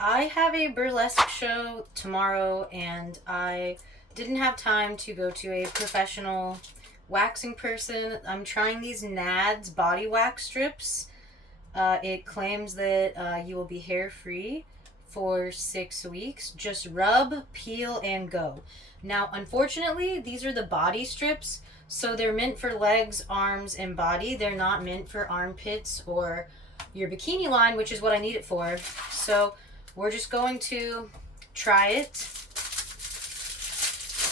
I have a burlesque show tomorrow and I didn't have time to go to a professional waxing person. I'm trying these Nads body wax strips. It claims that you will be hair free for 6 weeks. Just rub, peel, and go. Now, unfortunately, these are the body strips, so they're meant for legs, arms, and body. They're not meant for armpits or your bikini line, which is what I need it for. So we're just going to try it.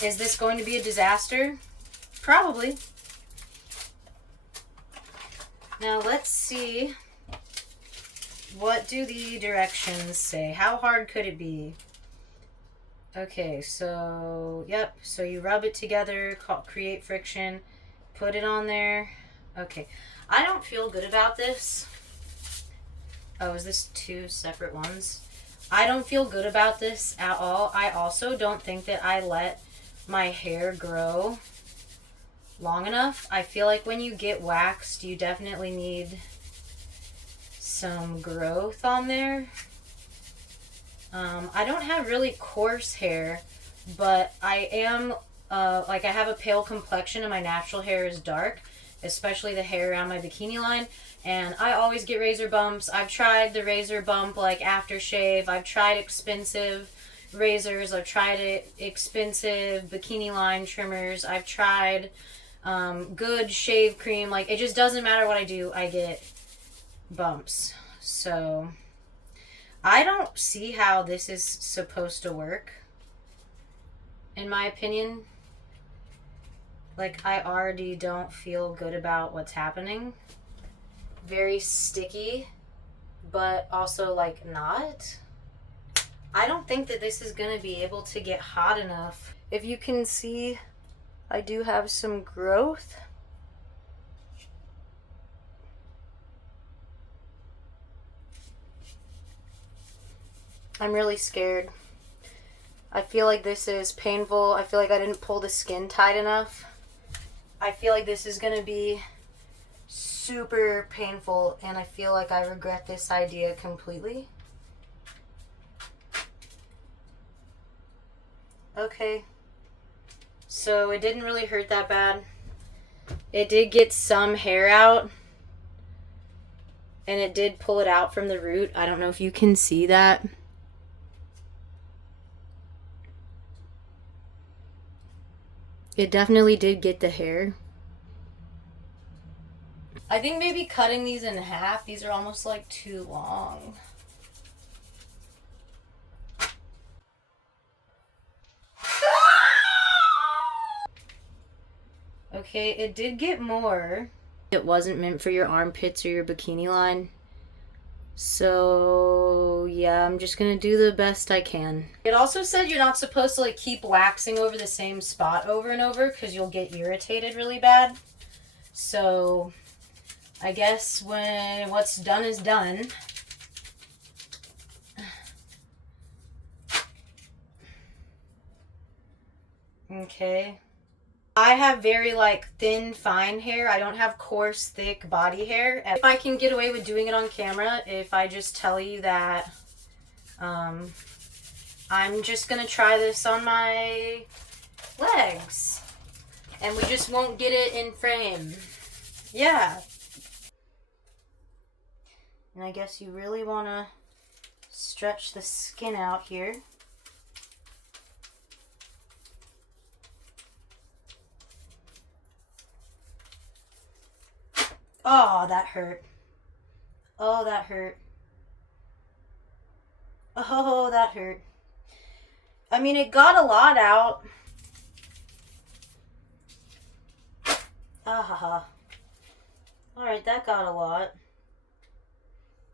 Is this going to be a disaster? Probably. Now let's see. What do the directions say? How hard could it be? Okay, so, yep. So you rub it together, create friction, put it on there. Okay. I don't feel good about this. Oh, is this two separate ones? I don't feel good about this at all. I also don't think that I let my hair grow long enough. I feel like when you get waxed, you definitely need some growth on there. I don't have really coarse hair, but I am, I have a pale complexion and my natural hair is dark, especially the hair around my bikini line, and I always get razor bumps. I've tried the razor bump, like, aftershave. I've tried expensive razors. I've tried expensive bikini line trimmers. I've tried good shave cream. Like, it just doesn't matter what I do, I get bumps. So I don't see how this is supposed to work, in my opinion. Like, I already don't feel good about what's happening. Very sticky, but also, like, not. I don't think that this is going to be able to get hot enough. If you can see, I do have some growth. I'm really scared. I feel like this is painful. I feel like I didn't pull the skin tight enough. I feel like this is going to be super painful, and I feel like I regret this idea completely. Okay. So it didn't really hurt that bad. It did get some hair out, and it did pull it out from the root. I don't know if you can see that. It definitely did get the hair. I think maybe cutting these in half. These are almost like too long. Okay, it did get more. It wasn't meant for your armpits or your bikini line. So, yeah, I'm just gonna do the best I can. It also said you're not supposed to, like, keep waxing over the same spot over and over because you'll get irritated really bad. So, I guess when what's done is done. Okay. I have very, like, thin, fine hair. I don't have coarse, thick body hair. If I can get away with doing it on camera, if I just tell you that I'm just gonna try this on my legs, and we just won't get it in frame. Yeah. And I guess you really want to stretch the skin out here. Oh, that hurt. Oh, that hurt. Oh, that hurt. I mean, it got a lot out. Ah ha ha. Alright, that got a lot.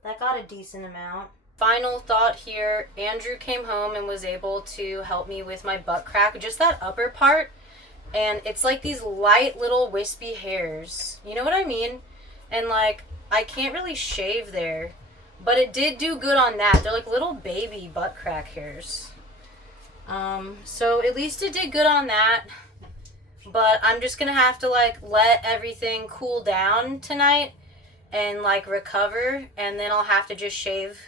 That got a decent amount. Final thought here. Andrew came home and was able to help me with my butt crack. Just that upper part. And it's like these light little wispy hairs. You know what I mean? And, like, I can't really shave there. But it did do good on that. They're like little baby butt crack hairs. So at least it did good on that. But I'm just gonna have to, like, let everything cool down tonight and, like, recover. And then I'll have to just shave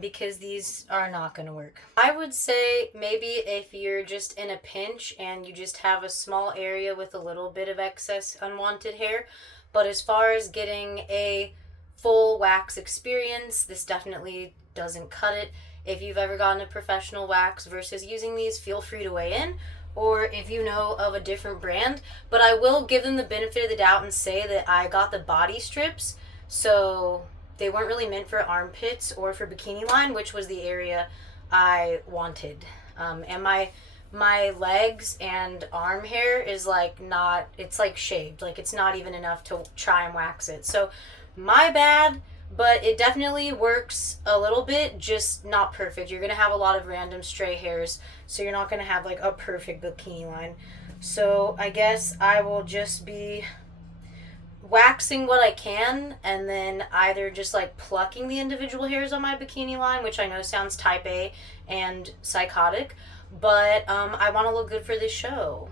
because these are not going to work. I would say maybe if you're just in a pinch and you just have a small area with a little bit of excess unwanted hair. But as far as getting a full wax experience, this definitely doesn't cut it. If you've ever gotten a professional wax versus using these, feel free to weigh in. Or if you know of a different brand. But I will give them the benefit of the doubt and say that I got the body strips. So they weren't really meant for armpits or for bikini line, which was the area I wanted. And my legs and arm hair is like not, it's like shaved. Like it's not even enough to try and wax it. So my bad, but it definitely works a little bit, just not perfect. You're going to have a lot of random stray hairs, so you're not going to have like a perfect bikini line. So I guess I will just be waxing what I can and then either just like plucking the individual hairs on my bikini line, which I know sounds type A and psychotic, but I want to look good for this show.